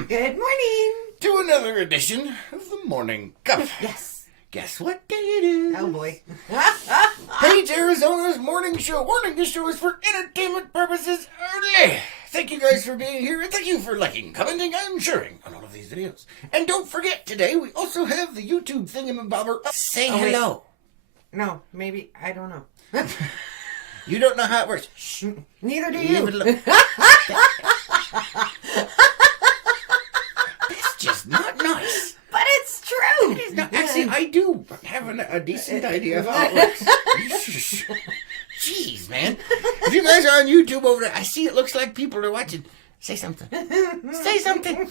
Welcome Good morning. to another edition of the Morning Cup. Yes. Guess what day it is? Oh boy. Page, Arizona's morning show. Warning, this show is for entertainment purposes only. Thank you guys for being here, and thank you for liking, commenting, and sharing on all of these videos. And don't forget, today we also have the YouTube thingamabobber up. Say hello. No, maybe I don't know. You don't know how it works. Shh. Neither do Leave you. it alone. That's just not nice. But it's true. It is not. Actually, I do have a decent idea of how it works. Jeez, man. If you guys are on YouTube over there, I see it looks like people are watching. Say something. Say something.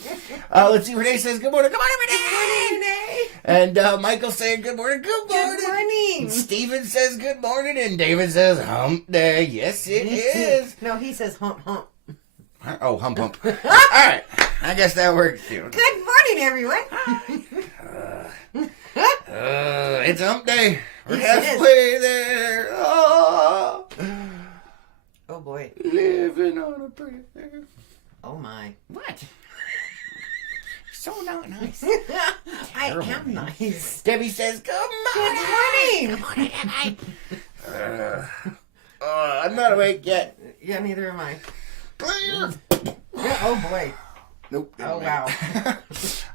Let's see. Renee says, good morning. Good morning, Renee. Good morning, Renee. And Michael saying, good morning. Good morning. Good morning. And Steven says, good morning. And David says, hump day. Yes, it is. No, he says hump hump. Oh, hump hump. All right. I guess that works too. Good morning, everyone. It's hump day. We're Yes, it halfway there. Oh, Oh boy. living on a prayer. Oh my. What? So not nice. I Terrible. am nice. Debbie says, good morning. Good morning. Good morning, Debbie. I'm not awake yet. Yeah, neither am I. Clear. Yeah, oh boy. Nope. Oh wow.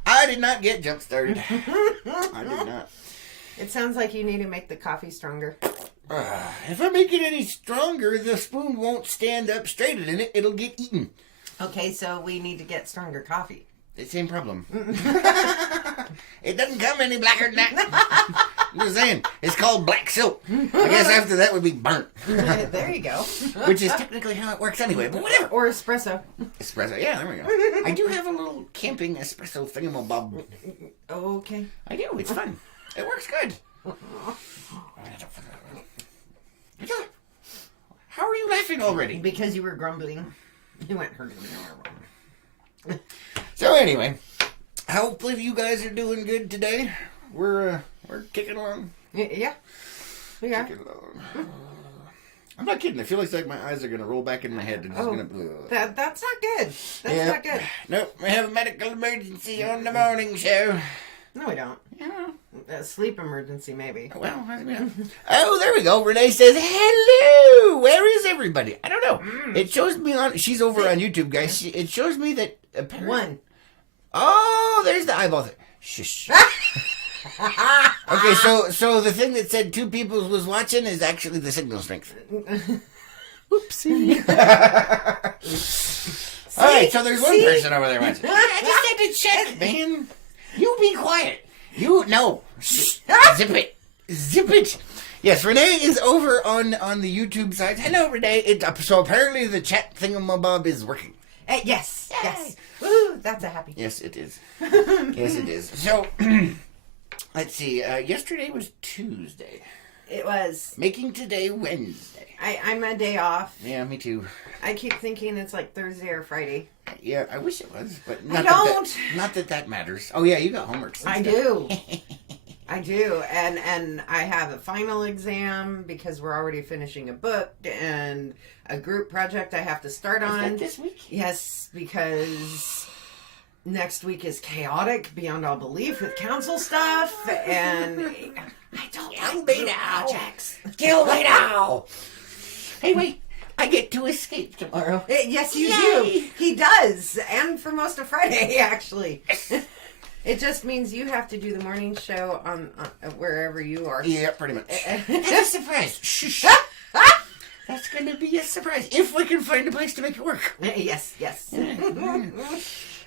I did not get jump started. I did not. It sounds like you need to make the coffee stronger. If I make it any stronger, the spoon won't stand up straight in it. It'll get eaten. Okay, so we need to get stronger coffee. The same problem. It doesn't come any blacker than that. I'm just saying. It's called black silk. I guess after that would be burnt. There you go. Which is technically how it works anyway, but whatever. Or espresso. Espresso. Yeah, there we go. I do have a little camping espresso thingamabob. Okay. I do. It's fun. It works good. How are you laughing already? Because you were grumbling. You went her. So anyway, hopefully you guys are doing good today. We're kicking along. Yeah. Yeah. Kicking along. I'm not kidding. I feel like my eyes are gonna roll back in my head. They're just gonna. That's not good. That's not good. Nope. We have a medical emergency on the morning show. No, we don't. Yeah. A sleep emergency, maybe. Well, oh, there we go. Renee says, hello. Where is everybody? I don't know. It shows me on. She's over on YouTube, guys. It shows me that apparently. One. Oh, there's the eyeball thing. Shush. Okay, so the thing that said two people was watching is actually the signal strength. Oopsie. All right, so there's one person over there watching. I just had to check, man. You be quiet. No. Shh. Zip it. Zip it. Yes, Renee is over on the YouTube side. Hello, Renee. So apparently the chat thingamabob is working. Yes. Yes. Woo, that's a happy. Yes, it is. Yes, it is. So, let's see. Yesterday was Tuesday. It was. Making today Wednesday. I'm a day off. Yeah, me too. I keep thinking it's like Thursday or Friday. Yeah, I wish it was, but I not don't. Not that matters. Oh yeah, you got homework. I do. I do. And I have a final exam because we're already finishing a book and a group project I have to start on. Is that this week? Yes, because next week is chaotic beyond all belief with council stuff, and I don't like group projects. Kill me now! Hey, wait. I get to escape tomorrow. Yes, you Yay. do. He does. And for most of Friday, actually. It just means you have to do the morning show on wherever you are. Yeah, pretty much. That's a surprise. Shh. That's going to be a surprise. If we can find a place to make it work. Yes.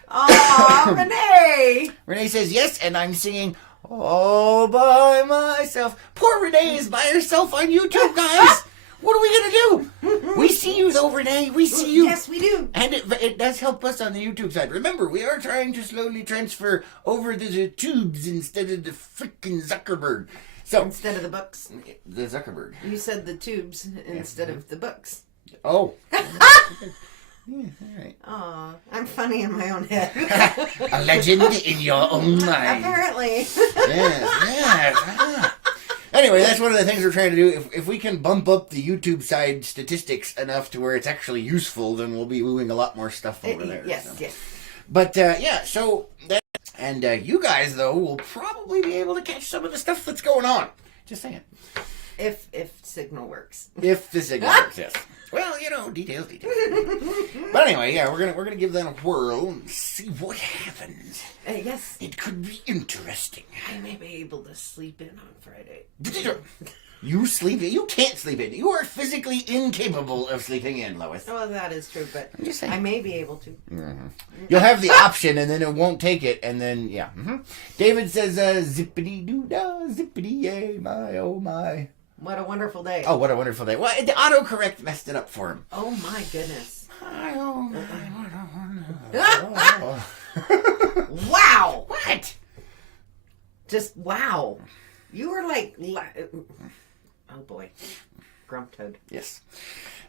Aw, Renee. Renee says yes, and I'm singing all by myself. Poor Renee is by herself on YouTube, guys. What are we going to do? We see you, though, Renee. We see you. Yes, we do. And it does help us on the YouTube side. Remember, we are trying to slowly transfer over to the tubes instead of the freaking Zuckerberg. So Instead of the books. The Zuckerberg. You said the tubes instead of the books. Oh. Yeah, all right. Aw, I'm funny in my own head. A legend in your own mind. Apparently. Yes. Anyway, that's one of the things we're trying to do. If we can bump up the YouTube side statistics enough to where it's actually useful, then we'll be moving a lot more stuff over there. Yes, so. yes. But yeah, so that, and you guys though will probably be able to catch some of the stuff that's going on. Just saying. If signal works. If the signal works, yes. Well, details. But anyway, yeah, we're gonna give that a whirl and see what happens. Yes. It could be interesting. I may be able to sleep in on Friday. You sleep in? You can't sleep in. You are physically incapable of sleeping in, Lois. Well, that is true, but I'm just saying. I may be able to. Mm-hmm. You'll have the option, and then it won't take it, and then, yeah. Mm-hmm. David says, zippity-doo-dah, zippity-yay, my, oh my. What a wonderful day. Oh, what a wonderful day. Well, the autocorrect messed it up for him. Oh, my goodness. My, oh my, what a wonderful... Wow. What? Just wow. You were like... Oh, boy. Grump toad. Yes.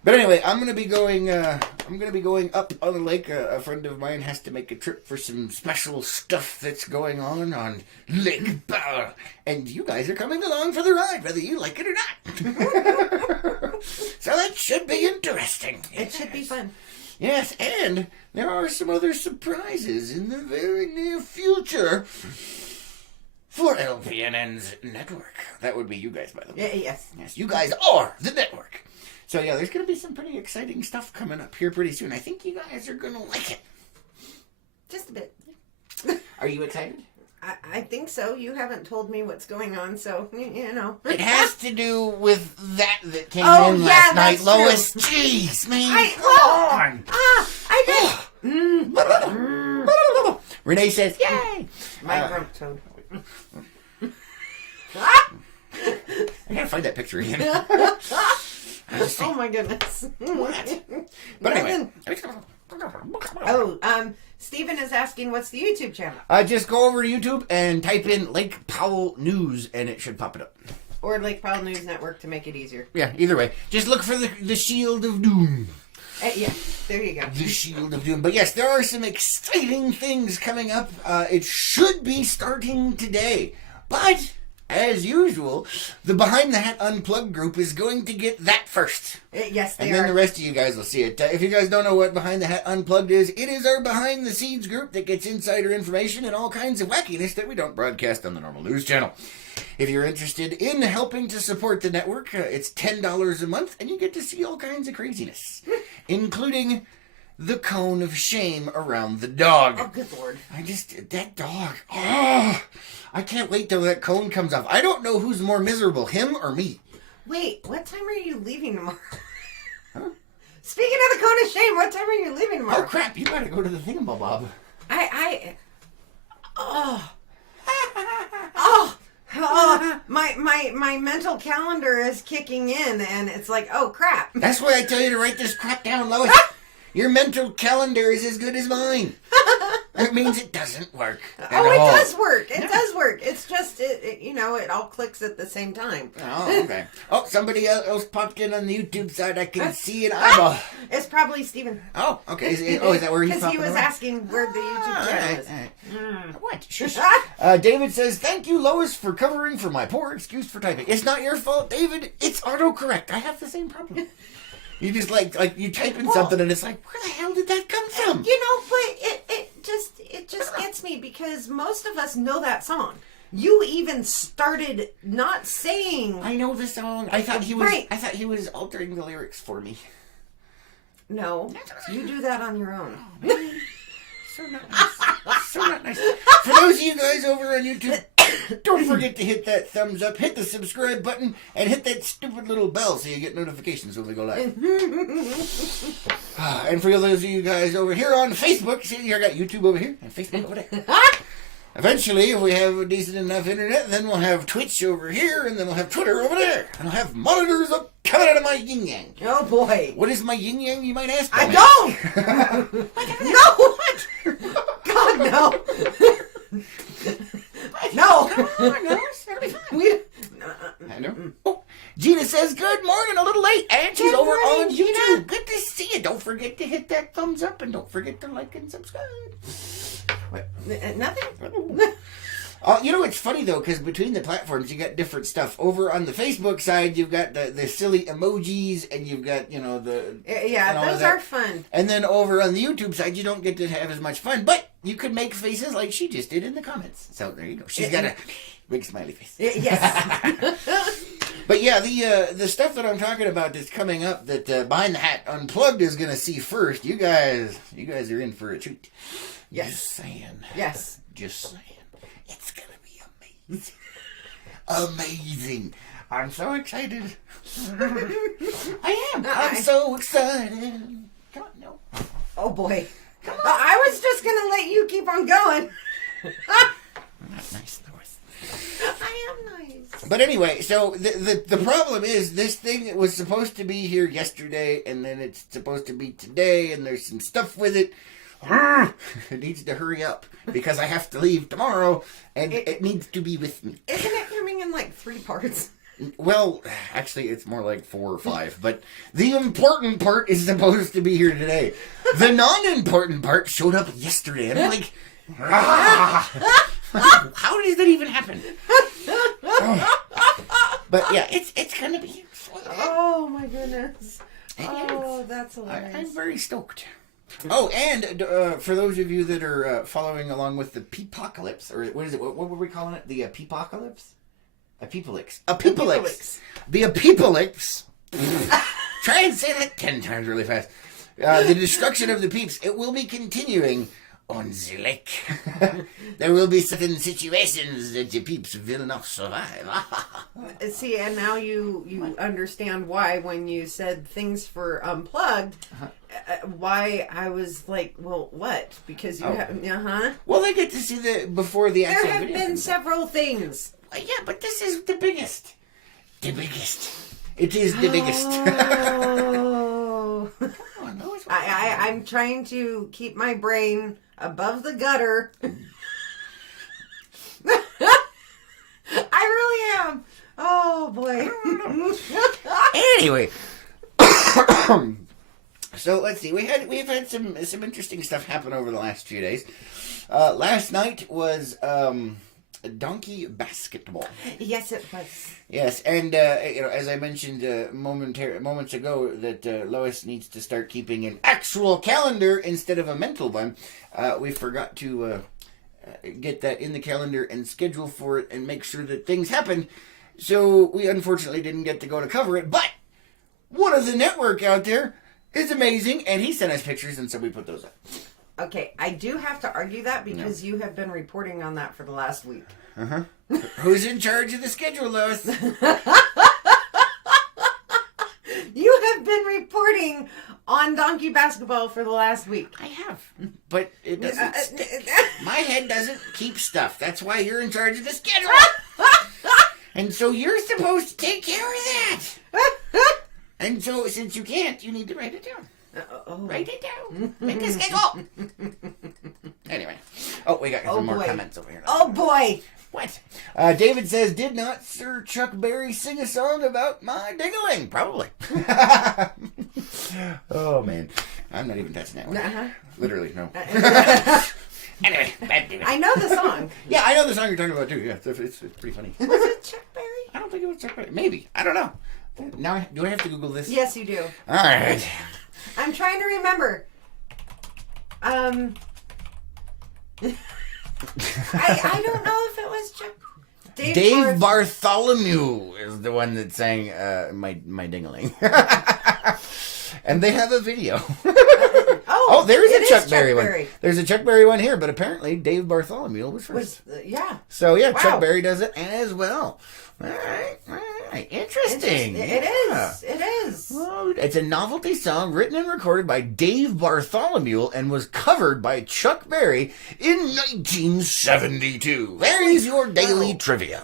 But anyway, I'm gonna be going up on the lake. A friend of mine has to make a trip for some special stuff that's going on Lake Powell, and you guys are coming along for the ride, whether you like it or not. So that should be interesting. It should be fun. Yes, and there are some other surprises in the very near future for LPNN's network. That would be you guys, by the way. Yes. Yes, you guys are the network. So yeah, there's going to be some pretty exciting stuff coming up here pretty soon. I think you guys are going to like it. Just a bit. Are you excited? I think so. You haven't told me what's going on, so, It has to do with that came in yeah, last night, that's Lois. true. Jeez, man. I did. Renee says, yay. My grump toad. I gotta find that picture again. Oh my goodness. What? But anyway. Stephen is asking, what's the YouTube channel? Just go over to YouTube and type in Lake Powell News and it should pop it up. Or Lake Powell News Network to make it easier. Yeah, either way. Just look for the Shield of Doom. Yeah, there you go. The Shield of Doom. But yes, there are some exciting things coming up. It should be starting today. But, as usual, the Behind the Hat Unplugged group is going to get that first. Yes, they are. And then the rest of you guys will see it. If you guys don't know what Behind the Hat Unplugged is, it is our behind the scenes group that gets insider information and all kinds of wackiness that we don't broadcast on the normal news channel. If you're interested in helping to support the network, it's $10 a month, and you get to see all kinds of craziness, including the cone of shame around the dog. Oh, good Lord. That dog. Oh, I can't wait till that cone comes off. I don't know who's more miserable, him or me. Wait, what time are you leaving tomorrow? Huh? Speaking of the cone of shame, what time are you leaving tomorrow? Oh, crap, you gotta go to the thingamabob. My mental calendar is kicking in, and it's like, oh, crap. That's why I tell you to write this crap down, Lois. Your mental calendar is as good as mine. That means it doesn't work. It does work. It does work. It's just, it all clicks at the same time. Oh, okay. Oh, somebody else popped in on the YouTube side. I can see an eyeball. It's probably Stephen. Oh, okay. Is that where he's Because he was asking where the YouTube channel is. What? Shush. David says, thank you, Lois, for covering for my poor excuse for typing. It's not your fault, David. It's autocorrect. I have the same problem. You just like you type in something and it's like, where the hell did that come from? But it just gets me because most of us know that song. You even started not saying. I know the song. I thought he was. Right. I thought he was altering the lyrics for me. No, you do that on your own. Oh, so not nice. So not nice. For those of you guys over on YouTube, don't forget to hit that thumbs up, hit the subscribe button, and hit that stupid little bell so you get notifications when we go live. And for those of you guys over here on Facebook, see, you got YouTube over here and Facebook over there. Eventually, if we have a decent enough internet, then we'll have Twitch over here, and then we'll have Twitter over there. And I'll have monitors up coming out of my yin-yang. Oh, boy. What is my yin-yang, you might ask? I don't! No! What? God, no. No. Come on, no. That'll be fine. I know. Mm. Oh, Gina says, good morning, a little late, and she's over on YouTube. Gina. Good to see you. Don't forget to hit that thumbs up, and don't forget to like and subscribe. What? Nothing? It's funny, though, because between the platforms, you got different stuff. Over on the Facebook side, you've got the silly emojis, and you've got, the... Yeah, those are fun. And then over on the YouTube side, you don't get to have as much fun, but you could make faces like she just did in the comments. So there you go. She's got a big smiley face. Yes. But yeah, the stuff that I'm talking about that's coming up that Behind the Hat Unplugged is going to see first. You guys are in for a treat. Yes. Just saying. Yes. Just saying. It's going to be amazing. Amazing. I'm so excited. I am. I'm so excited. Come on, no. Oh boy. Come on. I was just going to let you keep on going. I'm not nice, Lois. I am nice. But anyway, so the problem is this thing was supposed to be here yesterday, and then it's supposed to be today, and there's some stuff with it. It needs to hurry up because I have to leave tomorrow, and it needs to be with me. Isn't it coming in like 3 parts? Well, actually, it's more like 4 or 5, but the important part is supposed to be here today. The non-important part showed up yesterday, and I'm like, how did that even happen? But yeah, it's gonna be. Oh my goodness! Oh, that's hilarious. I'm very stoked. Oh, and for those of you that are following along with the Peepocalypse, or what is it? What were we calling it? The Peepocalypse? A Peepalix. A Peepalix. The Peepalix. Try and say that 10 times really fast. The destruction of the peeps. It will be continuing on the lake. There will be certain situations that the peeps will not survive. See, and now you understand why when you said things for Unplugged, why I was like, well, what? Because you have, Well, they get to see before the actual There have video been comes several things. out. Yeah, but this is the biggest. The biggest. It is the biggest. Oh. No, I'm trying to keep my brain above the gutter. I really am. Oh boy. Anyway, so let's see. We've had some interesting stuff happen over the last few days. Last night was donkey basketball. Yes, it was. Yes, and as I mentioned moments ago, that Lois needs to start keeping an actual calendar instead of a mental one. We forgot to get that in the calendar and schedule for it and make sure that things happen. So we unfortunately didn't get to go to cover it, but one of the network out there is amazing, and he sent us pictures, and so we put those up. Okay, I do have to argue that because you have been reporting on that for the last week. Uh-huh. Who's in charge of the schedule, Lois? You have been reporting on donkey basketball for the last week. I have, but it doesn't stick. My head doesn't keep stuff. That's why you're in charge of the schedule. And so you're supposed to take care of that. And so since you can't, you need to write it down. Write it down. Make a schedule. Anyway. Oh, we got some more comments over here. Oh, boy. What? David says, did not Sir Chuck Berry sing a song about my dingling? Probably. Oh, man. I'm not even touching that one. Uh-huh. Literally, no. Anyway, bad David. I know the song. Yeah, I know the song you're talking about, too. Yeah, it's pretty funny. Was it Chuck Berry? I don't think it was Chuck Berry. Maybe. I don't know. Now, do I have to Google this? Yes, you do. All right. I'm trying to remember. I don't know if it was Chuck. Dave Bartholomew is the one that sang my dingling. And they have a video. Oh, there is a Chuck Berry one. There's a Chuck Berry one here, but apparently Dave Bartholomew was first. Yeah. So yeah, wow. Chuck Berry does it as well. All right. Interesting. It is. Well, it's a novelty song written and recorded by Dave Bartholomew and was covered by Chuck Berry in 1972. There's your daily trivia.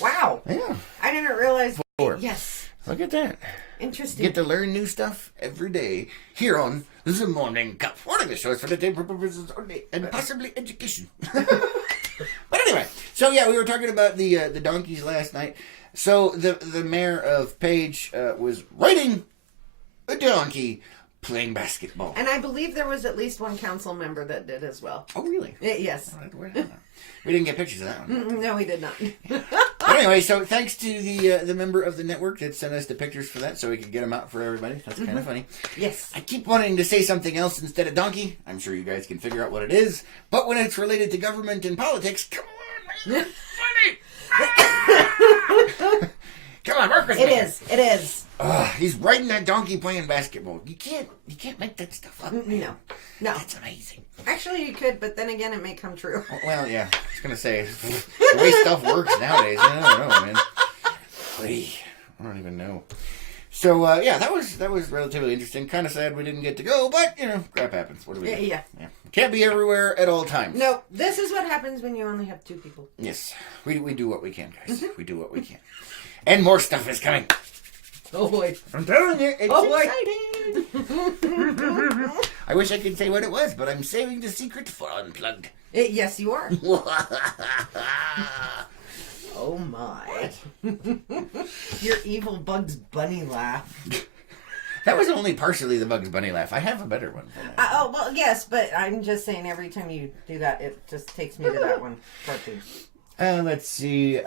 Wow. Yeah. I didn't realize. Yes. Look at that. Interesting. Get to learn new stuff every day here on The Morning Cup. One of the shows for the day purposes only and possibly education. But anyway, so yeah, we were talking about the donkeys last night. So the mayor of Page was riding a donkey playing basketball. And I believe there was at least one council member that did as well. Oh, really? Yes. We didn't get pictures of that one. No, we did not. But anyway, so thanks to the member of the network that sent us the pictures for that, so we could get them out for everybody. That's kind of funny. Yes. I keep wanting to say something else instead of donkey. I'm sure you guys can figure out what it is. But when it's related to government and politics, come on, man, it's funny. Come on, work with me. It is. He's riding that donkey playing basketball. You can't make that stuff up. No. That's amazing. Actually, you could, but then again, it may come true. Well, yeah. I was gonna say the way stuff works nowadays. I don't know, man. I don't even know. So that was relatively interesting. Kind of sad we didn't get to go, but crap happens. What do we do? Yeah. Can't be everywhere at all times. No, this is what happens when you only have 2 people. Yes, we do what we can, guys. We do what we can, and more stuff is coming. Oh boy! I'm telling you, it's exciting. I wish I could say what it was, but I'm saving the secret for Unplugged. Yes, you are. Oh my! Your evil Bugs Bunny laugh. That was only partially the Bugs Bunny laugh. I have a better one for that. Well, yes, but I'm just saying every time you do that, it just takes me to that one cartoon. Let's see.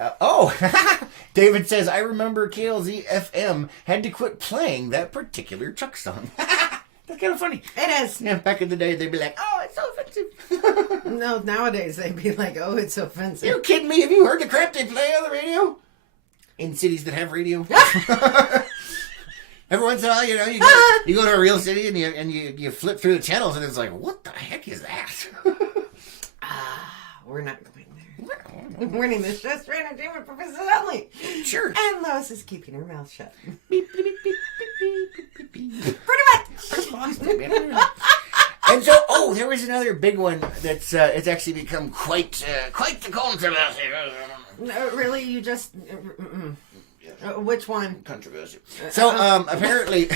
David says, I remember KLZ FM had to quit playing that particular Chuck song. That's kind of funny. It is. Yeah, back in the day, they'd be like, oh, it's so offensive. No, nowadays they'd be like, oh, it's offensive. You kidding me? Have you heard the crap they play on the radio? In cities that have radio? Every once in a while, you go to a real city and you flip through the channels and it's like, what the heck is that? We're not going there. Warning, this just for entertainment purposes only. Sure. And Lois is keeping her mouth shut. Beep, beep, beep, beep, beep, beep, beep. Pretty much. And so, there was another big one that's it's actually become quite the controversy. No, really, you just... which one? Controversy. So, apparently...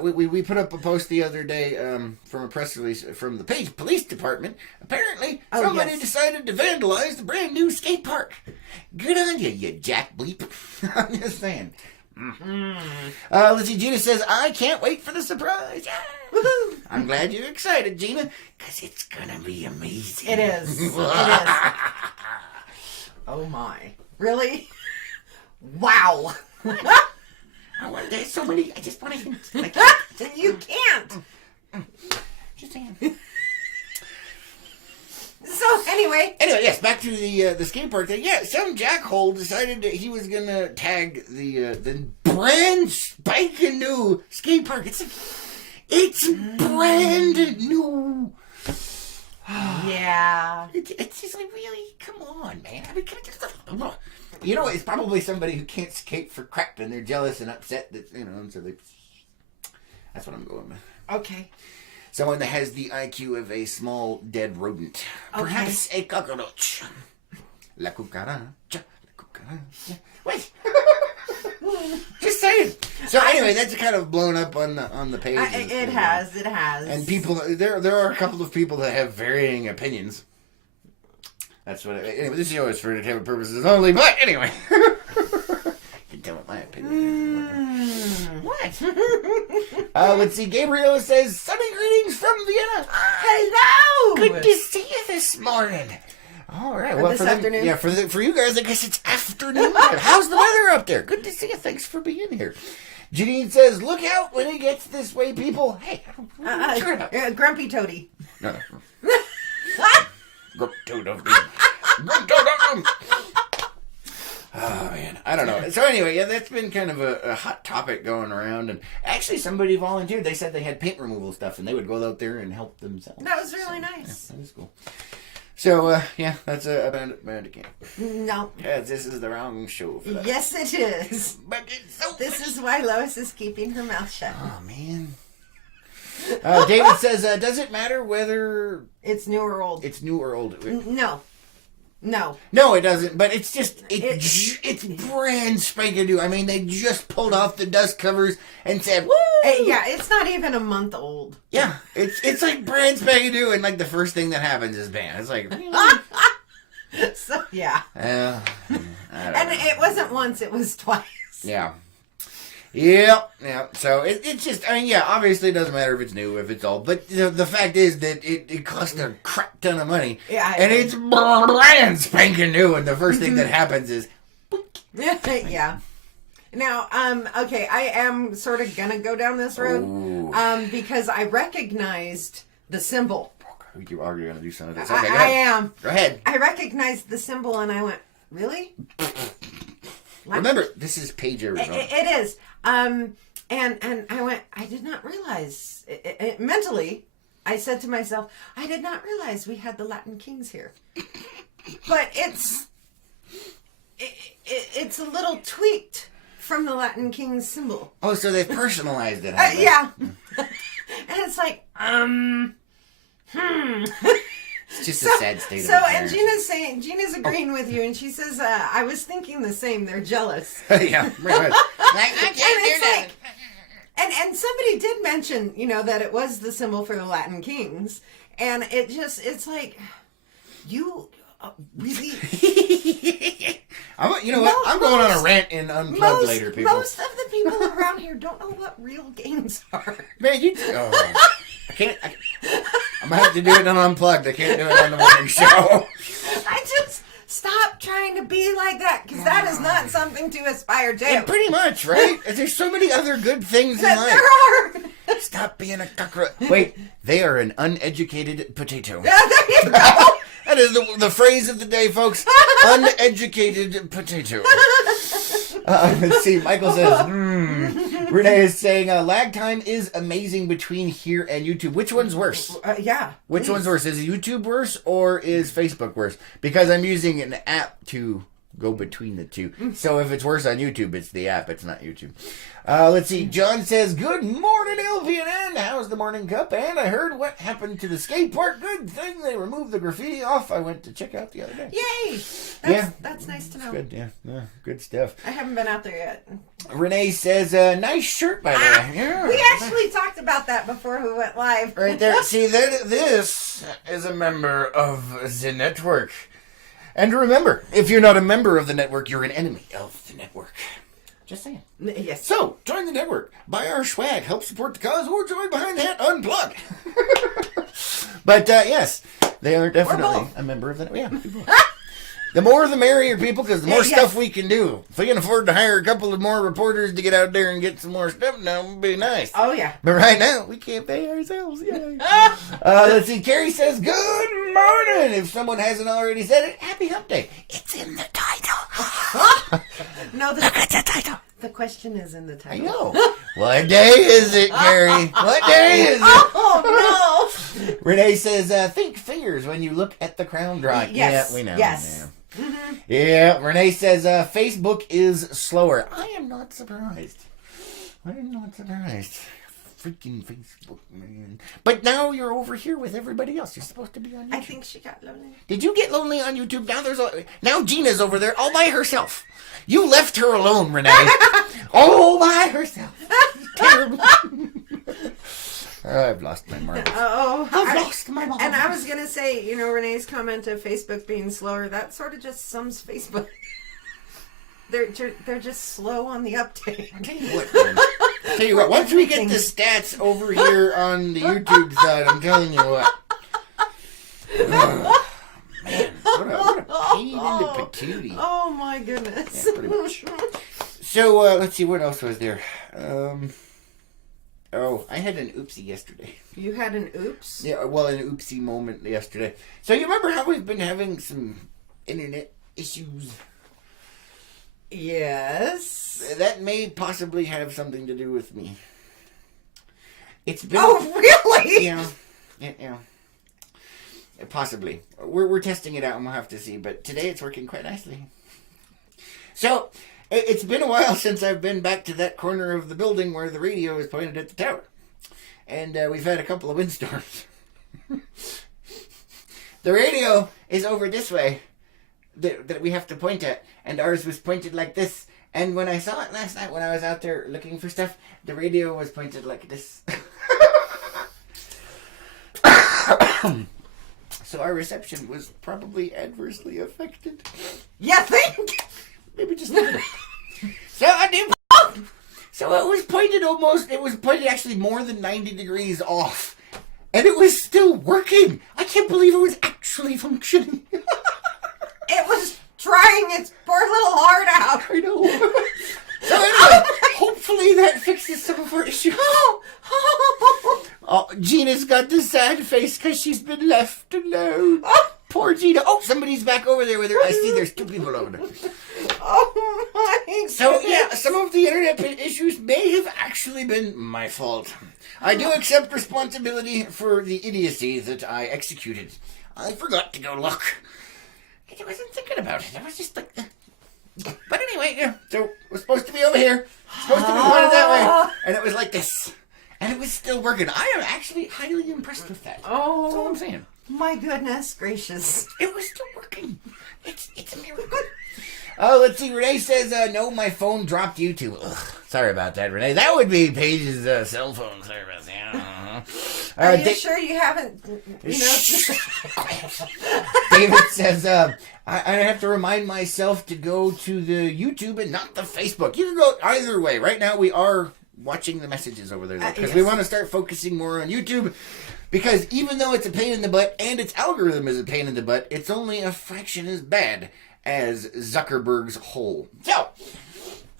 we put up a post the other day from a press release from the police department. Apparently, somebody decided to vandalize the brand new skate park. Good on you, you jack bleep. I'm just saying. Let's see, Gina says, I can't wait for the surprise. Woohoo! I'm glad you're excited, Gina, because it's going to be amazing. It is. It is. Oh, my. Really? Wow. There's so many. I just want to. You can't. Just saying. So anyway, yes. Back to the skate park thing. Yeah, some jackhole decided that he was gonna tag the brand spanking new skate park. It's brand new. Yeah. It's just like, really, come on, man. I mean, it's probably somebody who can't skate for crap, and they're jealous and upset that and so that's what I'm going with. Okay. Someone that has the IQ of a small dead rodent, perhaps a cockroach. La cucaracha, la cucaracha. Wait. Just saying. So anyway, that's kind of blown up on the page. It has. And people, there are a couple of people that have varying opinions. That's what. Anyway, this show is for entertainment purposes only. But anyway, you can tell what my opinion is. What? Let's see. Gabriela says, "Sunny greetings from Vienna. Hello. Good to see you this morning." All right. Well, this afternoon. Yeah, for you guys, I guess it's afternoon. How's the weather up there? Good to see you. Thanks for being here. Janine says, "Look out when it gets this way, people." Hey, turn up. Grumpy Toady. No. Oh man, I don't know. So anyway, yeah, that's been kind of a hot topic going around, and actually somebody volunteered. They said they had paint removal stuff, and they would go out there and help themselves. That was really nice. Yeah, that was cool. So that's a bandit camp. No. Yeah, this is the wrong show for that. Yes, it is. But it's so. This is why Lois is keeping her mouth shut. Oh man. David says, does it matter whether it's new or old? It's new or old. No. No, it doesn't. But it's just it's brand spanking new. I mean, they just pulled off the dust covers and said, "Woo!" Yeah, it's not even a month old. Yeah, it's like brand spanking new, and like the first thing that happens is bam. It's like, so yeah. And it wasn't once; it was twice. Yeah. Yeah. So it's just, I mean, yeah, obviously it doesn't matter if it's new, if it's old, but the fact is that it costs a crap ton of money. Yeah. And it's brand spanking new, and the first thing that happens is, Yeah. Now, okay, I am sort of gonna go down this road, because I recognized the symbol. You are going to do some of this. Okay, I am. Go ahead. I recognized the symbol, and I went, really? Remember, this is Page, Arizona. It is. And I went, I did not realize, mentally, I said to myself, I did not realize we had the Latin Kings here. But it's a little tweaked from the Latin Kings symbol. Oh, so they've personalized it. Yeah. And it's like, It's just a sad state of affairs. And Gina's agreeing with you, and she says, I was thinking the same. They're jealous. Yeah, pretty much. Like, I can't do that. And somebody did mention, that it was the symbol for the Latin Kings, and it's like, you really. I'm going on a rant in Unplugged later, people. Most of the people around here don't know what real games are. Man, I can't. I'm gonna have to do it on Unplugged. I can't do it on the morning show. I just stop trying to be like that, because that is not something to aspire to. Yeah, pretty much, right? There's so many other good things in life. There are. Stop being a cockroach. Wait, they are an uneducated potato. Yeah, there you go. That is the phrase of the day, folks. Uneducated potato. Let's see. Michael says, Renee is saying, lag time is amazing between here and YouTube. Which one's worse? Yeah. Which one's worse? Is YouTube worse or is Facebook worse? Because I'm using an app to go between the two. So if it's worse on YouTube, it's the app. It's not YouTube. Let's see. John says, good morning, LPN. How's the morning cup? And I heard what happened to the skate park. Good thing they removed the graffiti off. I went to check out the other day. Yay! That's nice to know. Good, yeah, good stuff. I haven't been out there yet. Renee says, nice shirt, by the way. Yeah. We actually talked about that before we went live. Right there. See, this is a member of the network. And remember, if you're not a member of the network, you're an enemy of the network. Just saying. Yes. So, join the network. Buy our swag. Help support the cause. Or join behind that. Unplug. But, yes. They are definitely a member of the network. Yeah. The more the merrier, people, because the more stuff we can do. If we can afford to hire a couple of more reporters to get out there and get some more stuff done, it would be nice. Oh, yeah. But right now, we can't pay ourselves. Yeah. Let's see. Carrie says, good morning. If someone hasn't already said it, happy hump day. It's in the title. No, look at the title. The question is in the title. I know. What day is it, Carrie? What day is it? Oh, no. Renee says, think fingers when you look at the crown drawing. Yes. Yeah, we know. Yes. Yeah. Mm-hmm. Yeah, Renee says, Facebook is slower. I am not surprised. Freaking Facebook, man. But now you're over here with everybody else. You're supposed to be on YouTube. I think she got lonely. Did you get lonely on YouTube? Now Gina's over there all by herself. You left her alone, Renee. All by herself. Terrible. I've lost my marbles. I've lost my marbles. And I was going to say, Renee's comment of Facebook being slower, that sort of just sums Facebook. They're just slow on the uptake. Tell you what, once we get the stats over here on the YouTube side, I'm telling you what. Oh, man, what a pain in the patootie. Oh, my goodness. Yeah, pretty much. So, let's see, what else was there? I had an oopsie yesterday. You had an oops? Yeah, well, an oopsie moment yesterday. So, you remember how we've been having some internet issues? Yes. That may possibly have something to do with me. It's been... Oh, really? Yeah. Possibly. We're testing it out and we'll have to see. But today it's working quite nicely. So, it's been a while since I've been back to that corner of the building where the radio is pointed at the tower. And we've had a couple of windstorms. The radio is over this way that we have to point at. And ours was pointed like this. And when I saw it last night when I was out there looking for stuff, the radio was pointed like this. So our reception was probably adversely affected. You think? Maybe just a little. So I did. So it was pointed actually more than 90 degrees off. And it was still working. I can't believe it was actually functioning. It was trying its poor little heart out. I issues. Oh, Gina's got the sad face because she's been left alone. Poor Gina. Oh, somebody's back over there with her. I see there's 2 people over there. Oh my So, yeah, some of the internet issues may have actually been my fault. I do accept responsibility for the idiocy that I executed. I forgot to go look. I wasn't thinking about it. I was just like... But anyway, yeah, so it was supposed to be over here. Supposed to be pointed that way. And it was like this. And it was still working. I am actually highly impressed with that. Oh, that's all I'm saying. My goodness gracious. It was still working. It's a miracle. Oh, let's see. Renee says, no, my phone dropped YouTube. Ugh, sorry about that, Renee. That would be Paige's cell phone service. Yeah. Are you sure you haven't, David says, I have to remind myself to go to the YouTube and not the Facebook. You can go either way. Right now, we are watching the messages over there because we want to start focusing more on YouTube. Because even though it's a pain in the butt and its algorithm is a pain in the butt, it's only a fraction as bad as Zuckerberg's hole. So,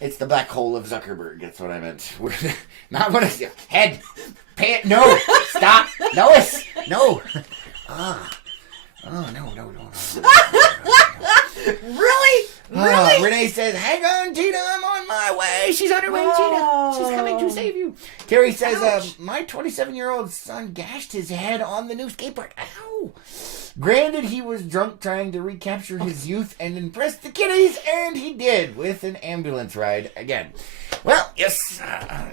it's the black hole of Zuckerberg. That's what I meant. Not what I said. Head. Pay it. No. Stop. Lois. No. Oh, no. Really? Really? Renee says, hang on, Tina, I'm on my way. She's on her way, Tina. She's coming to save you. Terry says, my 27-year-old son gashed his head on the new skate park. Ow. Granted, he was drunk trying to recapture his youth and impress the kiddies, and he did with an ambulance ride again. Well, yes,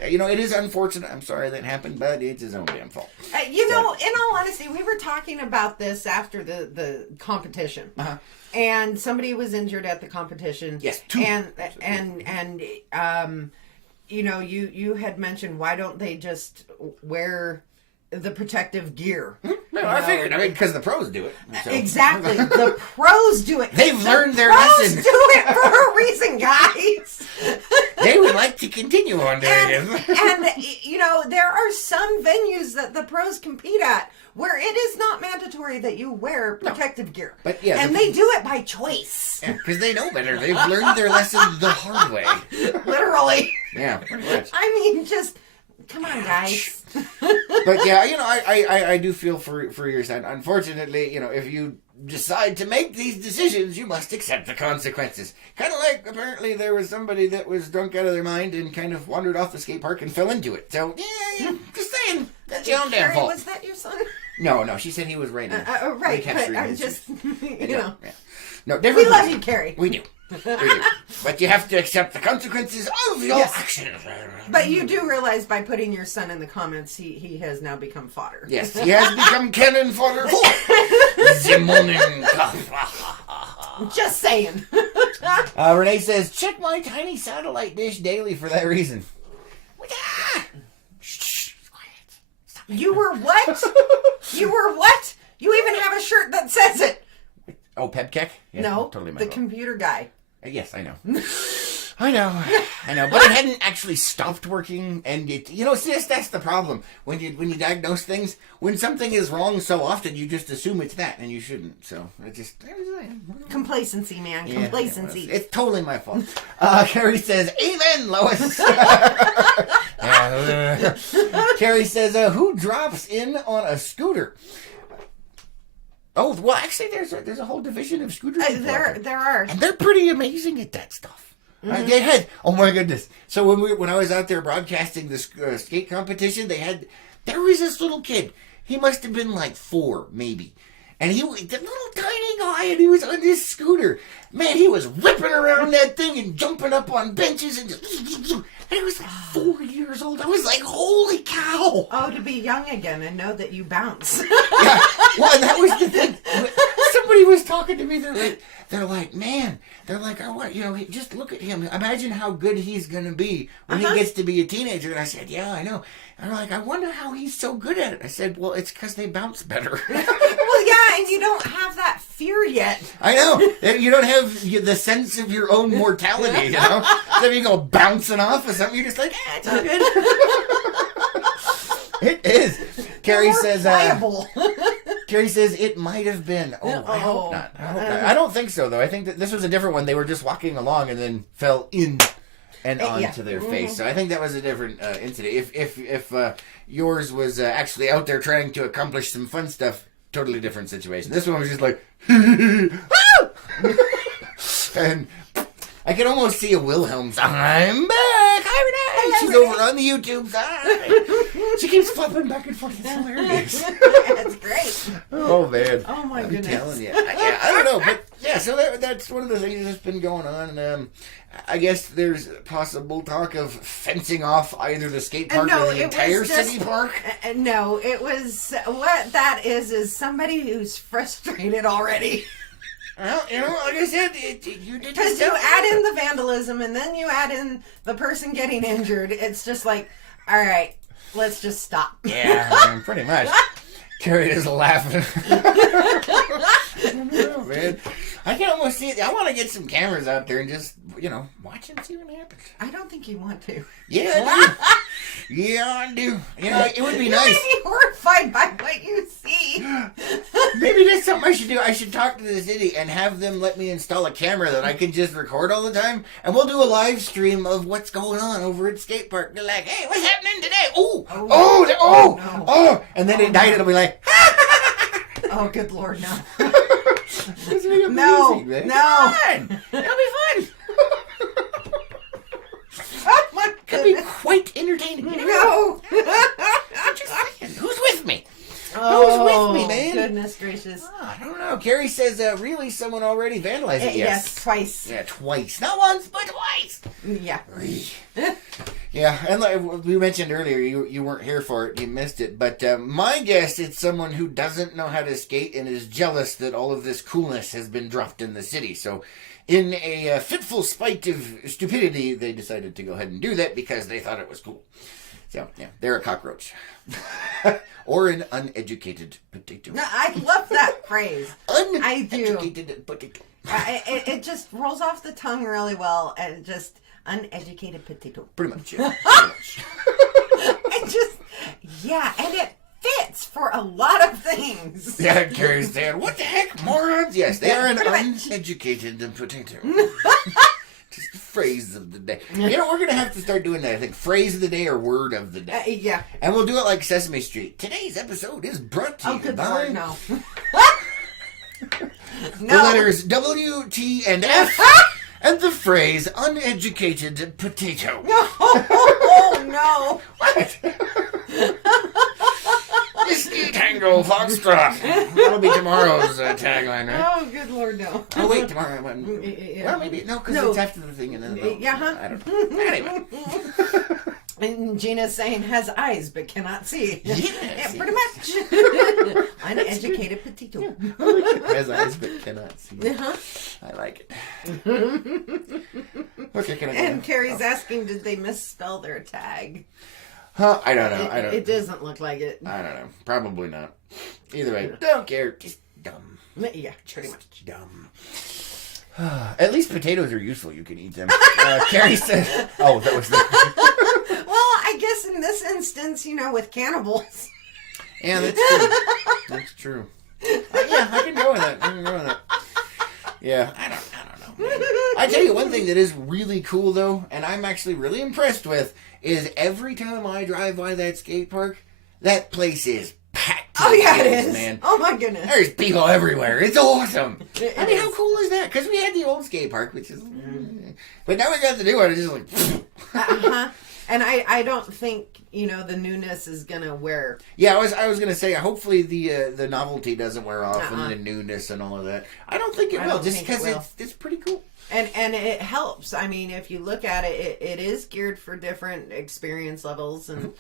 it is unfortunate. I'm sorry that happened, but it's his own damn fault. In all honesty, we were talking about this after the competition. Uh-huh. And somebody was injured at the competition. Yes, 2. And you had mentioned, why don't they just wear the protective gear? No, I figured. Because the pros do it. So. Exactly. The pros do it. They've learned their lesson. The pros do it for a reason, guys. They would like to continue on doing it. And, there are some venues that the pros compete at where it is not mandatory that you wear protective gear. But yeah, and they do it by choice. Yeah, because they know better. They've learned their lesson the hard way. Literally. Yeah, pretty much. I mean, just... Come on, guys. But yeah, I do feel for your son. Unfortunately, if you decide to make these decisions, you must accept the consequences. Kind of like, apparently, there was somebody that was drunk out of their mind and kind of wandered off the skate park and fell into it. So, yeah, just saying. That's your own damn fault. Was that your son? No, she said he was raining. Right, but I'm just, Yeah. No, different. We love you, Carrie. We do. But you have to accept the consequences of your actions. But you do realize by putting your son in the comments, he has now become fodder. Yes, he has become cannon fodder for the morning. Just saying. Renee says, check my tiny satellite dish daily for that reason. Shh, quiet. Stop. You were what? You were what? You even have a shirt that says it. Oh, Pepkek? Yeah, no, totally my the fault. computer guy. Yes, I know. I know, but it hadn't actually stopped working, and that's the problem. When you diagnose things, when something is wrong so often, you just assume it's that, and you shouldn't. So complacency, man, complacency. Yeah, it's totally my fault. Carrie says, "Amen, Lois." Carrie says, "Who drops in on a scooter?" Oh, well, actually, there's a whole division of scooters. There are, and they're pretty amazing at that stuff. Mm-hmm. They had, oh my goodness! So when I was out there broadcasting the skate competition, there was this little kid. He must have been like 4, maybe, and the little tiny guy, and he was on this scooter. Man, he was whipping around that thing and jumping up on benches and and he was like 4 years old. I was like, holy cow! Oh, to be young again and know that you bounce. Yeah, well, and that was the thing. Somebody was talking to me. They're like, man. They're like, just look at him. Imagine how good he's gonna be when he gets to be a teenager. And I said, yeah, I know. And they're like, I wonder how he's so good at it. I said, well, it's because they bounce better. Well, yeah, and you don't have that fear yet. I know. You don't have the sense of your own mortality, So if you go bouncing off of something, you're just like, it's all good. It is. Carrie says, Carrie says it might have been. Oh, I hope not. I don't think so, though. I think that this was a different one. They were just walking along and then fell in and onto their face. So I think that was a different incident. If yours was actually out there trying to accomplish some fun stuff, totally different situation. This one was just like, and I can almost see a Wilhelm song. I'm back. Hi, Renee. She's over on the YouTube side. She keeps flipping back and forth. It's hilarious. That's great. Oh, man. Oh, my goodness. I'm telling you. I don't know. But, yeah, so that's one of the things that's been going on. I guess there's possible talk of fencing off either the skate park or the entire city park. No, it was... What that is somebody who's frustrated already. Well, like I said, you did... Because you add in the vandalism and then you add in the person getting injured. It's just like, all right, let's just stop. Yeah, pretty much. Carrie is laughing. Oh, man. I can almost see it. I want to get some cameras out there and just, watch and see what happens. I don't think you want to. Yeah, I do. Yeah, I do. It would be nice. You might be horrified by what you see. Maybe that's something I should do. I should talk to the city and have them let me install a camera that I can just record all the time. And we'll do a live stream of what's going on over at skate park. They're like, hey, what's happening today? Oh. And then at night it'll be like, oh, good Lord, no. No. No. It'll be fun. Oh, my It'll be goodness. quite entertaining. No. I'm just saying. Who's with me? Oh, Who's with me, man? Goodness gracious. I don't know. Carrie says, really, someone already vandalized it. Yes, twice. Yeah, twice. Not once, but twice. Yeah. Yeah, and like we mentioned earlier, you weren't here for it, you missed it, but my guess it's someone who doesn't know how to skate and is jealous that all of this coolness has been dropped in the city. So in a fitful spite of stupidity, they decided to go ahead and do that because they thought it was cool. So, yeah, they're a cockroach. Or an uneducated potato. No, I love that phrase. Uneducated potato. It just rolls off the tongue really well, and just uneducated potato. Pretty much, yeah. Pretty much. And it fits for a lot of things. Yeah, Carrie's saying, what the heck, morons? Yes, they are an uneducated potato. Just the phrase of the day. We're going to have to start doing that, I think. Phrase of the day or word of the day. Yeah. And we'll do it like Sesame Street. Today's episode is brought to you good by... Lord, no. The letters W, T, and F, and the phrase uneducated potato. Oh, no. What? Whiskey Tango Foxtrot. That'll be tomorrow's tagline, right? Oh, good Lord, no. Oh, wait, tomorrow. Well, maybe, because it's after the thing. And then, I don't know. Anyway. And Gina's saying has eyes but cannot see. Yes, pretty much. Uneducated potato. Yeah. Has eyes but cannot see. I like it. Okay, can I go? And Carrie's asking, did they misspell their tag? Huh? I don't know. It doesn't look like it. I don't know. Probably not. Either way, don't care. Just dumb. Yeah, pretty much. Dumb. At least potatoes are useful. You can eat them. Carrie said... Oh, that was the... Well, I guess in this instance, with cannibals. Yeah, that's true. That's true. Yeah, I can go with that. Yeah, I don't know. Man. I tell you one thing that is really cool, though, and I'm actually really impressed with, is every time I drive by that skate park, that place is packed. Oh, yeah, it is. Man. Oh, my goodness. There's people everywhere. It's awesome. I mean, how cool is that? Because we had the old skate park, which is... But now we got the new one. It's just like... And I don't think, the newness is going to wear... Yeah, I was going to say, hopefully the novelty doesn't wear off and the newness and all of that. I don't think it will, just because it's pretty cool. And it helps. I mean, if you look at it, it is geared for different experience levels and...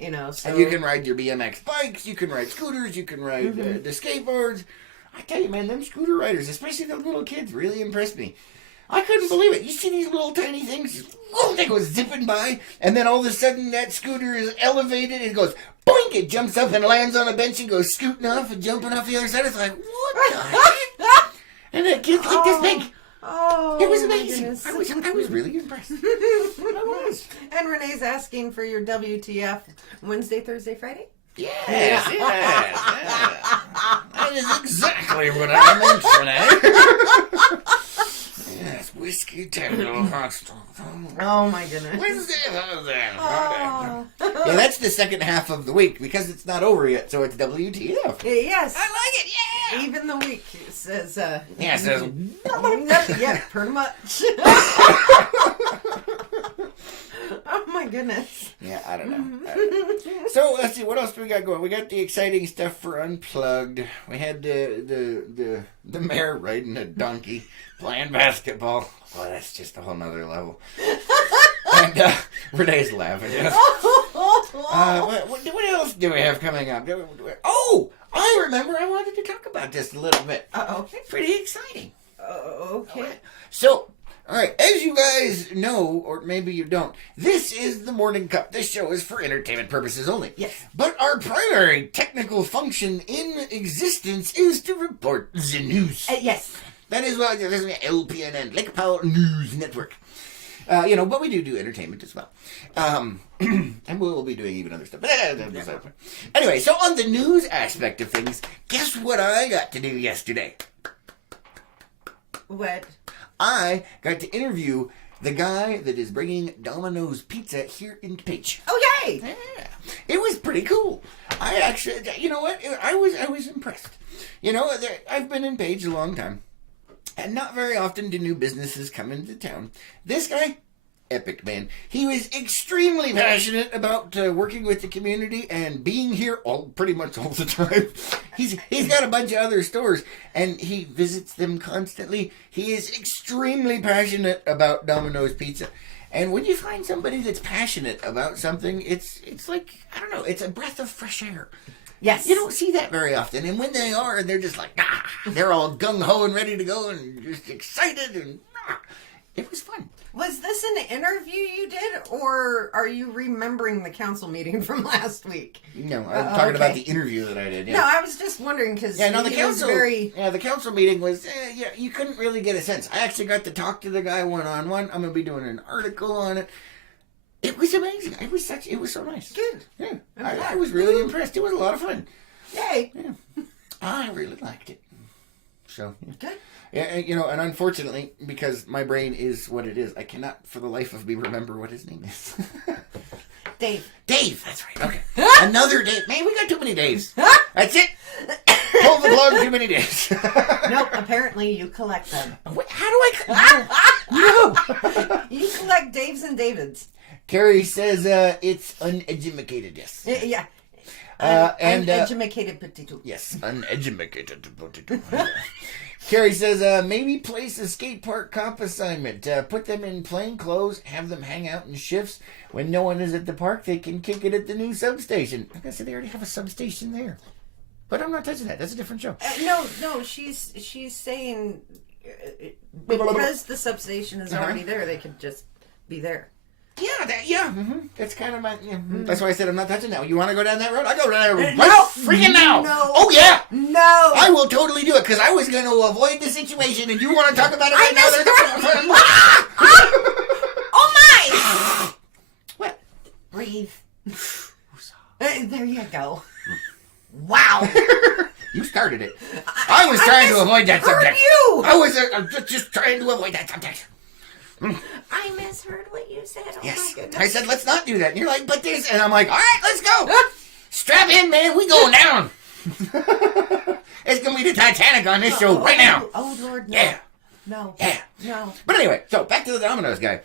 So... And you can ride your BMX bikes, you can ride scooters, you can ride the skateboards. I tell you, man, them scooter riders, especially the little kids, really impressed me. I couldn't believe it. You see these little tiny things? They go zipping by, and then all of a sudden that scooter is elevated and it goes boink! It jumps up and lands on a bench and goes scooting off and jumping off the other side. It's like, what the heck? And that kid's like this big. Oh, it was amazing. I was really impressed. I was. And Renee's asking for your WTF Wednesday, Thursday, Friday? Yes. That is exactly what I meant, Renee. Yes, whiskey tender hot stuff. Oh my goodness. Wednesday. Oh. Yeah, that's the second half of the week because it's not over yet, so it's WTF. Yes. I like it, yeah. Even the week says, Yeah, it says, nothing yet, pretty much. Oh my goodness. yeah, I don't know. So let's see, what else do we got going? We got the exciting stuff for Unplugged. We had the mayor riding a donkey, playing basketball. Well, that's just a whole nother level. And Renee's laughing. What else do we have coming up? Oh, I remember I wanted to talk about this a little bit. Okay. Pretty exciting. Okay. So, all right, as you guys know, or maybe you don't, this is the Morning Cup. This show is for entertainment purposes only. Yes. But our primary technical function in existence is to report the news. Yes. That is why there's LPNN, Lake Powell News Network. But we do entertainment as well. And we'll be doing even other stuff. Anyway, so on the news aspect of things, guess what I got to do yesterday? What? I got to interview the guy that is bringing Domino's Pizza here in Page. Oh, yay! Yeah. It was pretty cool. I actually, you know what? I was impressed. You know, I've been in Page a long time. And not very often do new businesses come into town. This guy, epic man. He was extremely passionate about working with the community and being here pretty much all the time. He's got a bunch of other stores and he visits them constantly. He is extremely passionate about Domino's Pizza. And when you find somebody that's passionate about something, it's like, I don't know, it's a breath of fresh air. Yes. You don't see that very often. And when they are, they're just like, they're all gung-ho and ready to go and just excited. And it was fun. Was this an interview you did, or are you remembering the council meeting from last week? No, I'm talking about the interview that I did. Yeah. No, I was just wondering because the council meeting was, you couldn't really get a sense. I actually got to talk to the guy one-on-one. I'm going to be doing an article on it. It was amazing. It was so nice. Good. Yeah. I was really impressed. It was a lot of fun. Yay. Yeah. I really liked it. So, yeah. Good. Yeah, and unfortunately, because my brain is what it is, I cannot for the life of me remember what his name is. Dave. Dave, that's right. Okay. Another Dave. Man, we got too many Daves. That's it. Pull the plug, too many Daves. Nope, apparently you collect them. How do I... No. You collect Daves and Davids. Carrie says it's uneducated, yes. Yeah. Uneducated potato. Yes, uneducated potato. Carrie says, maybe place a skate park comp assignment. Put them in plain clothes, have them hang out in shifts. When no one is at the park, they can kick it at the new substation. Like I said, they already have a substation there. But I'm not touching that. That's a different show. No, she's saying because the substation is already there, they could just be there. Yeah, That's kind of my... That's why I said I'm not touching that. You want to go down that road? I'll go down that road freaking now. No. Oh, yeah. No. I will totally do it because I was going to avoid the situation and you want to talk about it right now. Oh, my. What? Breathe. There you go. Wow. You started it. I was trying to avoid that subject. You. I was just trying to avoid that subject. I misheard what you said. Oh yes. My goodness. I said, let's not do that. And you're like, but there's... And I'm like, all right, let's go. Strap in, man. We going down. It's going to be the Titanic on this show right now. Oh, Lord, no. Yeah. No. Yeah. No. But anyway, so back to the Domino's guy.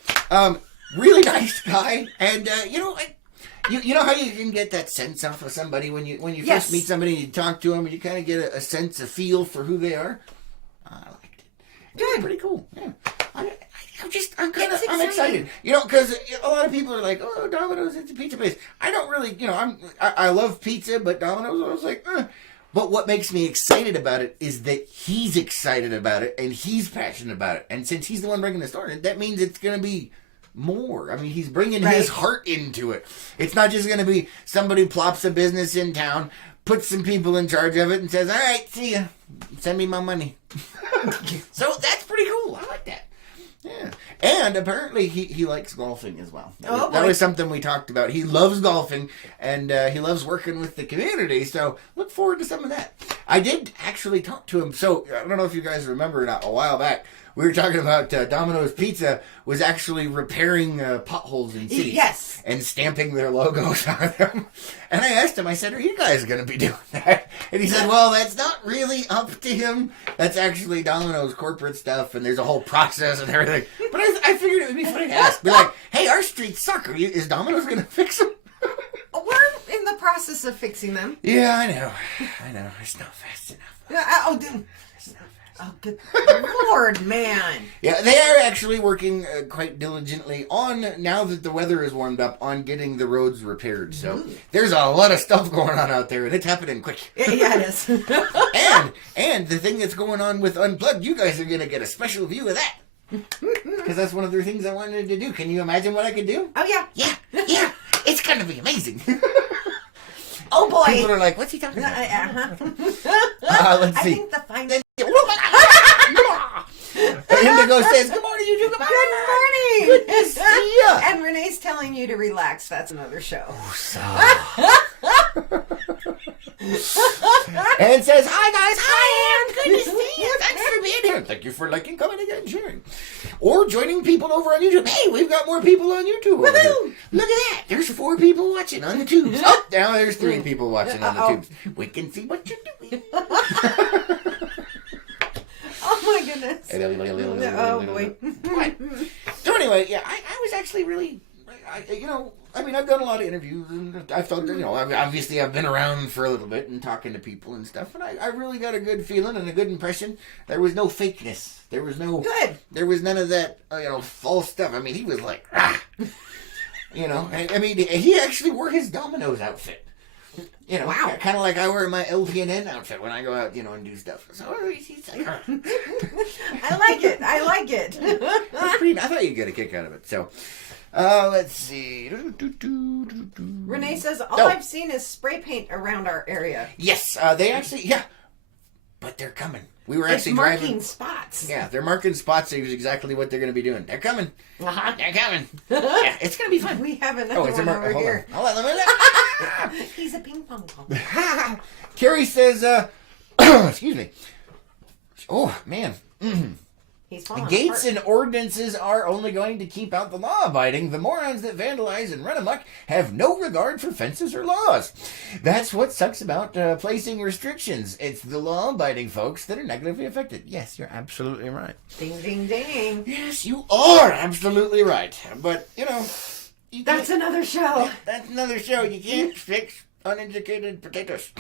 Really nice guy. And, you know how you can get that sense off of somebody when you first meet somebody and you talk to them and you kind of get a sense, a feel for who they are? I liked it. Good. Pretty cool. Yeah. I'm excited. Because a lot of people are like, oh, Domino's, it's a pizza place. I don't really, I love pizza, but Domino's, I was like, But what makes me excited about it is that he's excited about it and he's passionate about it. And since he's the one bringing the store, that means it's going to be more. I mean, he's bringing his heart into it. It's not just going to be somebody plops a business in town, puts some people in charge of it, and says, all right, see ya. Send me my money. So that's pretty cool. I like that. Yeah. And apparently he likes golfing as well. Oh, that boy. was something we talked about. He loves golfing, and he loves working with the community, so look forward to some of that. I did actually talk to him. So I don't know if you guys remember, not a while back, we were talking about Domino's Pizza was actually repairing potholes in cities. Yes. And stamping their logos on them. And I asked him, I said, are you guys going to be doing that? And he said, well, that's not really up to him. That's actually Domino's corporate stuff, and there's a whole process and everything. But I figured it would be funny to ask. Be like, hey, our streets suck. Is Domino's going to fix them? We're in the process of fixing them. Yeah, I know. It's not fast enough. Oh, dude. Oh, good Lord, man. Yeah, they are actually working quite diligently on, now that the weather is warmed up, on getting the roads repaired. So there's a lot of stuff going on out there, and it's happening quick. Yeah, it is. and the thing that's going on with Unplugged, you guys are going to get a special view of that. Because that's one of the things I wanted to do. Can you imagine what I could do? Oh, yeah. Yeah. It's going to be amazing. Oh, boy. People are like, what's he talking about? Let's see. I think the final... Indigo says, good morning, you two. Good morning. Good to see ya. And Renee's telling you to relax. That's another show. And says, hi guys, hi Ann, good to see you. Thanks for being here. Thank you for liking, commenting, and sharing. Or joining people over on YouTube. Hey, we've got more people on YouTube over here. Look at that. There's 4 people watching on the tubes. Oh, now there's 3 people watching on the tubes. We can see what you're doing. Oh my goodness. Oh boy. So anyway, yeah, I was actually really, I've done a lot of interviews, and I felt, obviously I've been around for a little bit and talking to people and stuff, and I really got a good feeling and a good impression. There was no fakeness. There was no... Good. There was none of that, false stuff. I mean, he was like, I mean, he actually wore his Domino's outfit. Wow. Kind of like I wear my LPNN outfit when I go out, and do stuff. So he's like, I like it. That's pretty. I thought you'd get a kick out of it. So, let's see. Renee says, all I've seen is spray paint around our area. Yes, they actually, but they're coming. We were actually marking spots. Yeah, they're marking spots. Is exactly what they're going to be doing. They're coming. They're coming. Yeah, it's going to be fun. We have another one over here. Hold on. He's a ping pong ball. Carrie says, excuse me. Oh, man. He's falling Gates apart. and ordinances are only going to keep out the law-abiding. The morons that vandalize and run amok have no regard for fences or laws. That's what sucks about placing restrictions. It's the law-abiding folks that are negatively affected. Yes, you're absolutely right. Ding, ding, ding. Yes, you are absolutely right. But, that's another show. That's another show. You can't fix uneducated potatoes.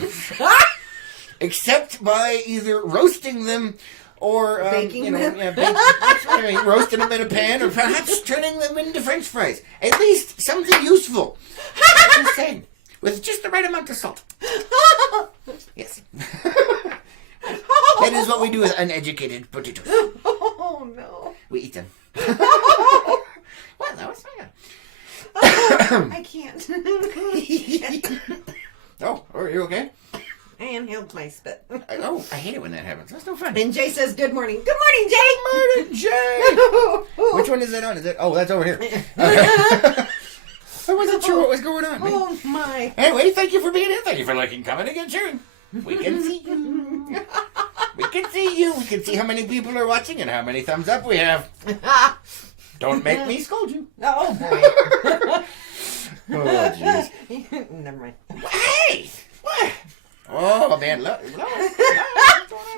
Except by either roasting them or baking them. That's what I mean. Roasting them in a pan, or perhaps turning them into French fries. At least something useful. Just saying, with just the right amount of salt. Yes, that is what we do with uneducated potatoes. Oh no! We eat them. Well, that was fun. I can't. Oh, are you okay? I inhaled my spit. I hate it when that happens. That's no fun. And Jay says, good morning. Good morning, Jay. Good morning, Jay. Which one is that on? Is it? Oh, that's over here. Okay. I wasn't sure what was going on. Man. Oh, my. Anyway, thank you for being here. Thank you for liking, commenting, and sharing. We can see you. We can see you. We can see how many people are watching and how many thumbs up we have. Don't make me scold you. Oh, boy. Oh, jeez. Never mind. Hey! What? Oh, man, look.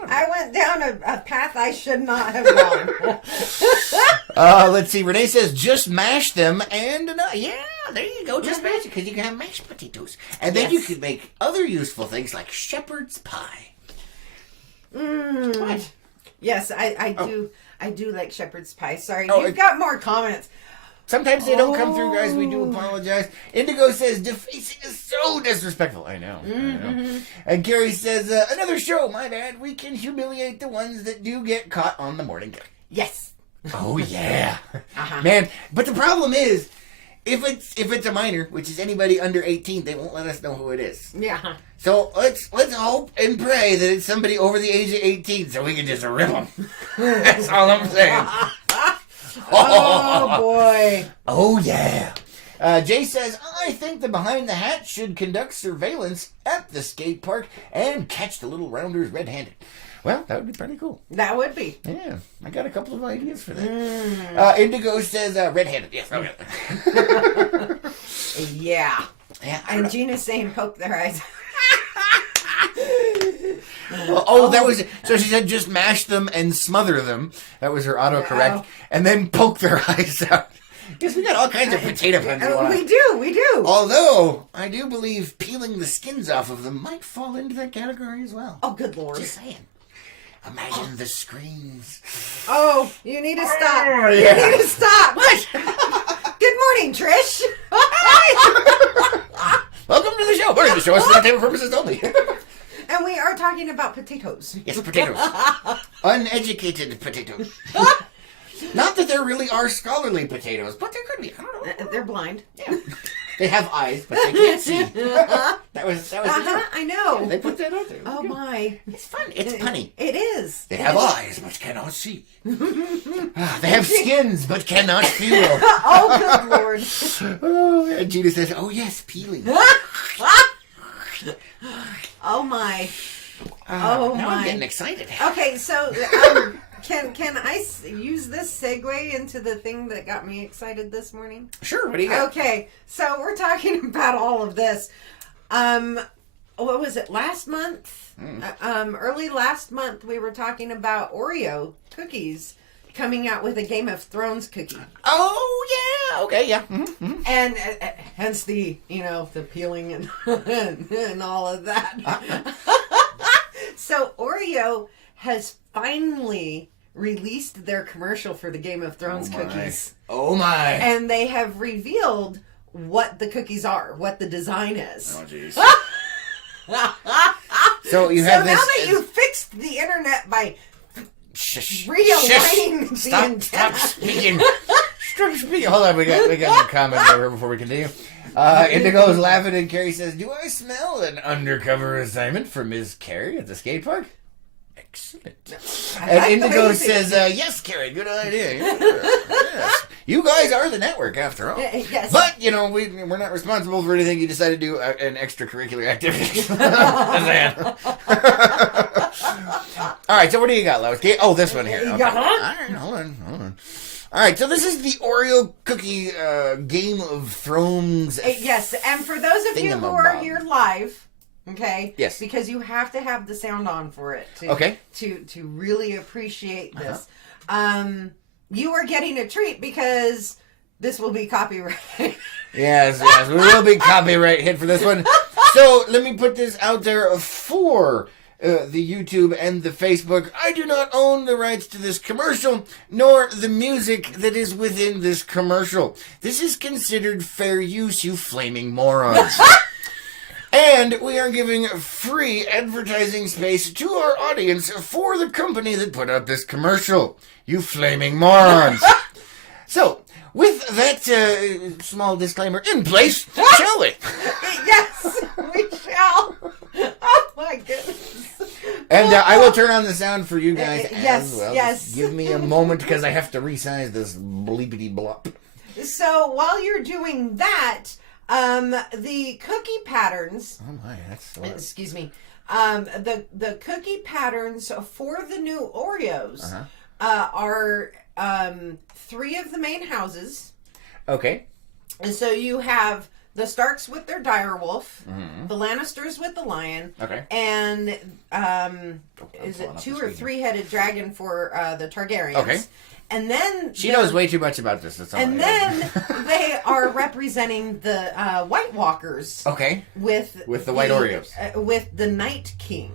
I went down a path I should not have gone. Let's see. Renee says, just mash them and... yeah, there you go. Just mash it, because you can have mashed potatoes. And then you could make other useful things like shepherd's pie. What? Yes, I do. I do like shepherd's pie. Sorry, you've got more comments. Sometimes they don't come through, guys. We do apologize. Indigo says, defacing is so disrespectful. I know. And Carrie says, another show, my bad. We can humiliate the ones that do get caught on the morning kick. Yes. Oh, yeah. Man, but the problem is, if it's a minor, which is anybody under 18, they won't let us know who it is. Yeah. So let's hope and pray that it's somebody over the age of 18 so we can just rip them. That's all I'm saying. Oh, boy. Oh, yeah. Jay says, I think the Behind the Hat should conduct surveillance at the skate park and catch the little rounders red-handed. Well, that would be pretty cool. That would be. Yeah, I got a couple of ideas for that. Indigo says red-handed. Yes, okay. Yeah. Yeah. And Gina's saying poke their eyes. That was it. So she said just mash them and smother them. That was her autocorrect. Oh. And then poke their eyes out. Because we got all kinds of potato puns going on. We do. Although, I do believe peeling the skins off of them might fall into that category as well. Oh, good Lord. Just saying. Imagine the screams. Oh, you need to stop. Oh, yeah. You need to stop. What? Good morning, Trish. Welcome to the show. We're going to show us for entertainment purposes only. And we are talking about potatoes. Yes, potatoes. Uneducated potatoes. Not that there really are scholarly potatoes, but there could be. I don't know. They're blind. Yeah. They have eyes, but they can't see. That was the joke. I know. Yeah, they put that out there. Oh, my. It's fun. It's punny. It is. They have eyes, but cannot see. They have skins, but cannot feel. Oh, good Lord. Oh, and Gina says, oh, yes, peeling. Oh, my. Now I'm getting excited. Okay, so can I use this segue into the thing that got me excited this morning? Sure, what do you got? Okay, so we're talking about all of this. What was it, last month? Early last month, we were talking about Oreo cookies coming out with a Game of Thrones cookie. Oh, yeah. Okay, yeah. Mm-hmm. And hence the peeling and, and all of that. So Oreo has finally released their commercial for the Game of Thrones cookies. Oh, my. And they have revealed what the cookies are, what the design is. Oh, jeez. So you have now that you fixed the internet by realigning the Stop speaking. Stop speaking. Hold on, we got some comments over before we continue. Indigo's laughing and Carrie says, do I smell an undercover assignment for Ms. Carrie at the skate park? Excellent. And Indigo says, yes, Carrie, good idea. Yes. You guys are the network, after all. Yes. But, we're not responsible for anything you decide to do an extracurricular activity. All right, so what do you got, Lois? Oh, this one here. Okay. All right, hold on. All right, so this is the Oreo cookie Game of Thrones. Yes, and for those of you who are here live, okay? Yes. Because you have to have the sound on for it to really appreciate this. You are getting a treat because this will be copyrighted. Yes, we will be copyright hit for this one. So let me put this out there for the YouTube and the Facebook. I do not own the rights to this commercial, nor the music that is within this commercial. This is considered fair use, you flaming morons. And we are giving free advertising space to our audience for the company that put out this commercial. You flaming morons. So, with that small disclaimer in place, shall we? Yes, we shall. Oh my goodness. And I will turn on the sound for you guys yes, as well. Yes. Just give me a moment because I have to resize this bleepity blop. So while you're doing that, the cookie patterns. Oh my, that's excuse me. The cookie patterns for the new Oreos are 3 of the main houses. Okay. And so you have the Starks with their direwolf, the Lannisters with the lion, and is it 2 or 3-headed dragon for the Targaryens? Okay. And then she knows way too much about this. And then they are representing the White Walkers. Okay. With the White Oreos. With the Night King,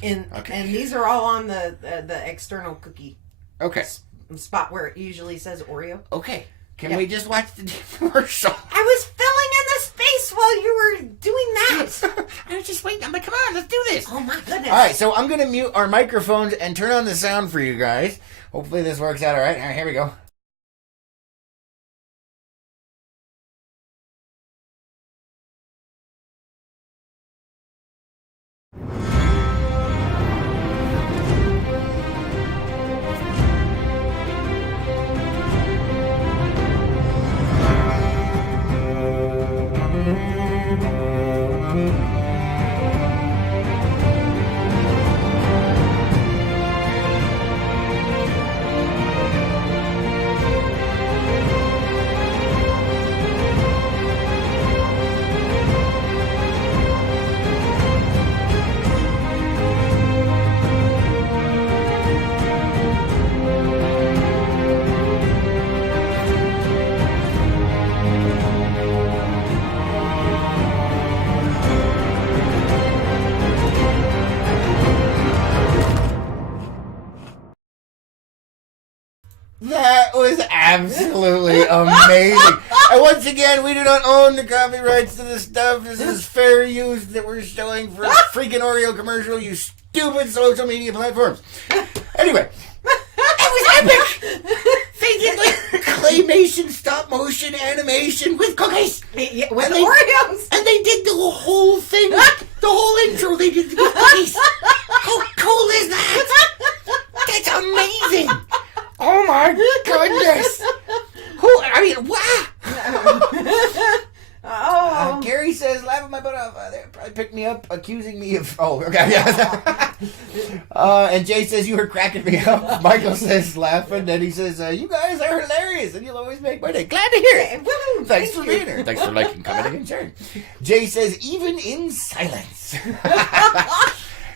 and these are all on the external cookie. Spot where it usually says Oreo. Okay. Can we just watch the commercial? I was filling in the space while you were doing that. I was just waiting. I'm like, come on, let's do this. Oh my goodness. All right, so I'm going to mute our microphones and turn on the sound for you guys. Hopefully this works out all right. All right, here we go. That was absolutely amazing. And once again, we do not own the copyrights to this stuff. This is fair use that we're showing for a freaking Oreo commercial, you stupid social media platforms. Anyway, it was epic. They did like claymation, stop motion animation with cookies. Yeah, with Oreos. And they did the whole thing, the whole intro they did with cookies. How cool is that? That's amazing. Oh my goodness! Wow! Gary says, laughing my butt off. They probably picked me up, accusing me of. Oh, okay. Yeah. And Jay says, you were cracking me up. Michael says, laughing. And he says, you guys are hilarious, and you'll always make my day. Glad to hear it. Woo, Thanks for being here. Thanks for liking, commenting, and sharing. Jay says, even in silence.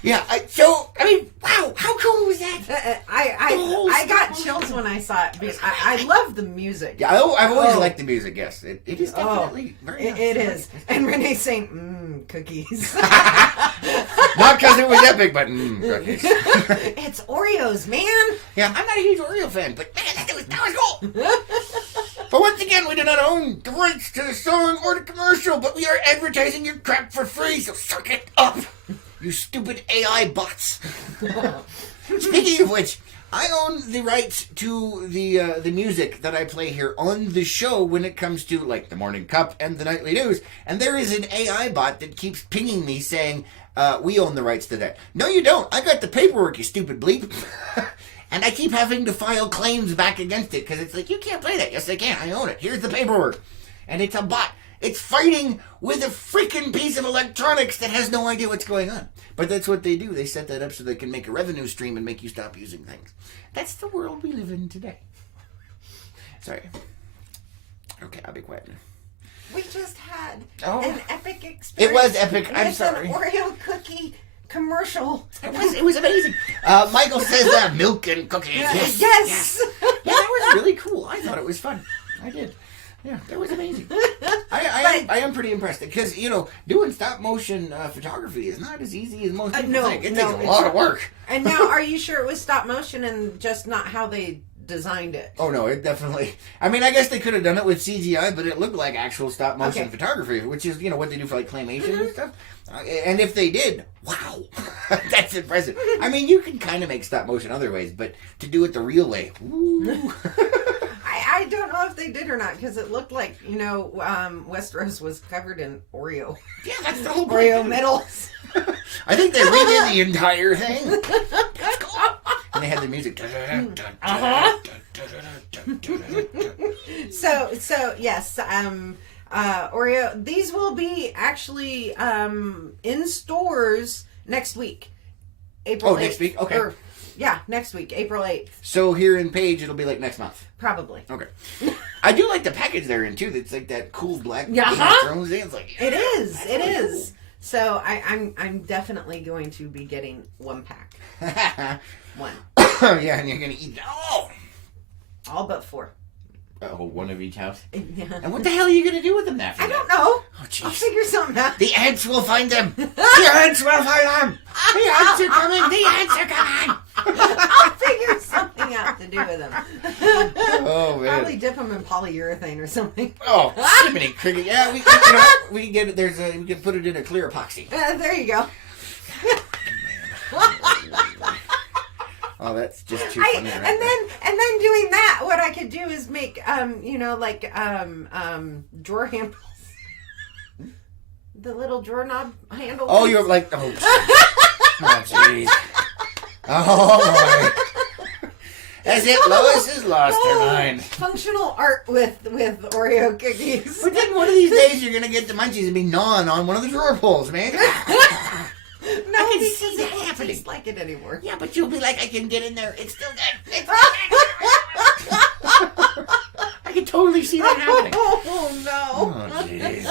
Yeah, wow, how cool was that? I got chills when I saw it. Because I love the music. Yeah, I've always liked the music, yes. It is definitely very nice. It is. And Renee's saying, cookies. Not because it was epic, but cookies. It's Oreos, man. Yeah, I'm not a huge Oreo fan, but man, that was cool. But once again, we do not own the rights to the song or the commercial, but we are advertising your crap for free, so suck it up. You stupid AI bots. Speaking of which, I own the rights to the music that I play here on the show when it comes to like the Morning Cup and the Nightly News. And there is an AI bot that keeps pinging me saying, we own the rights to that. No, you don't. I got the paperwork, you stupid bleep. And I keep having to file claims back against it because it's like, you can't play that. Yes, I can. I own it. Here's the paperwork. And it's a bot. It's fighting with a freaking piece of electronics that has no idea what's going on. But that's what they do. They set that up so they can make a revenue stream and make you stop using things. That's the world we live in today. Sorry. Okay, I'll be quiet now. We just had an epic experience. It was epic. I'm sorry. An Oreo cookie commercial. It was amazing. Michael says milk and cookies. Yes. Yeah, that was really cool. I thought it was fun. I did. Yeah, that was amazing. I am pretty impressed because, doing stop motion photography is not as easy as most people think. It takes a lot of work. And now, are you sure it was stop motion and just not how they designed it? Oh, no, it definitely... I mean, I guess they could have done it with CGI, but it looked like actual stop motion photography, which is, what they do for like claymation and stuff. And if they did, wow, that's impressive. I mean, you can kind of make stop motion other ways, but to do it the real way, woo. I don't know if they did or not because it looked like, Westeros was covered in Oreo. Yeah, that's the whole Oreo medals. I think they redid the entire thing. That's cool. And they had the music. So yes, Oreo. These will be actually in stores next week. April 8th. Next week? Okay. Next week, April 8th. So here in Page, it'll be like next month. Probably. Okay. I do like the package they're in, too. It's like that cool black... It's like, it is. So I'm definitely going to be getting one pack. One. Yeah, and you're going to eat... Oh! All but 4. Oh, one of each house? Yeah. And what the hell are you going to do with them after I don't know. Oh, jeez. I'll figure something out. The ants will find them. The ants will find them. The ants are coming. The ants are coming. I'll figure something out to do with them. Oh, man. Probably dip them in polyurethane or something. Oh, jiminy cricket. Yeah, we can get it. We can put it in a clear epoxy. There you go. Oh, that's just too funny. And then doing that, what I could do is make drawer handles. The little drawer knob handle. Oh, you're like jeez. Oh boy. As if Lois has lost her mind. Functional art with Oreo cookies. But then one of these days you're gonna get the munchies and be gnawing on one of the drawer pulls, man. No, I can because see it that won't happening. taste like it anymore. Yeah, but you'll be like, I can get in there. It's still good. It's still good. I can totally see that happening. Oh no. Oh jeez.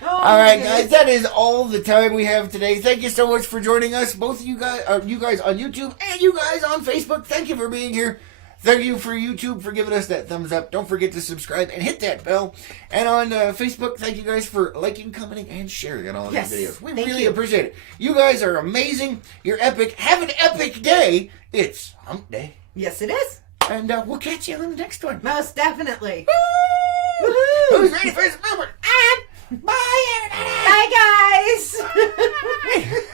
All right, guys, that is all the time we have today. Thank you so much for joining us, both of you guys on YouTube and you guys on Facebook. Thank you for being here. Thank you for YouTube for giving us that thumbs up. Don't forget to subscribe and hit that bell. And on Facebook, thank you guys for liking, commenting, and sharing on all of these videos. We really appreciate it. You guys are amazing. You're epic. Have an epic day. It's Hump Day. Yes, it is. And we'll catch you on the next one. Most definitely. Woo! Woohoo! Who's ready for some number? Bye, everybody! Bye, guys!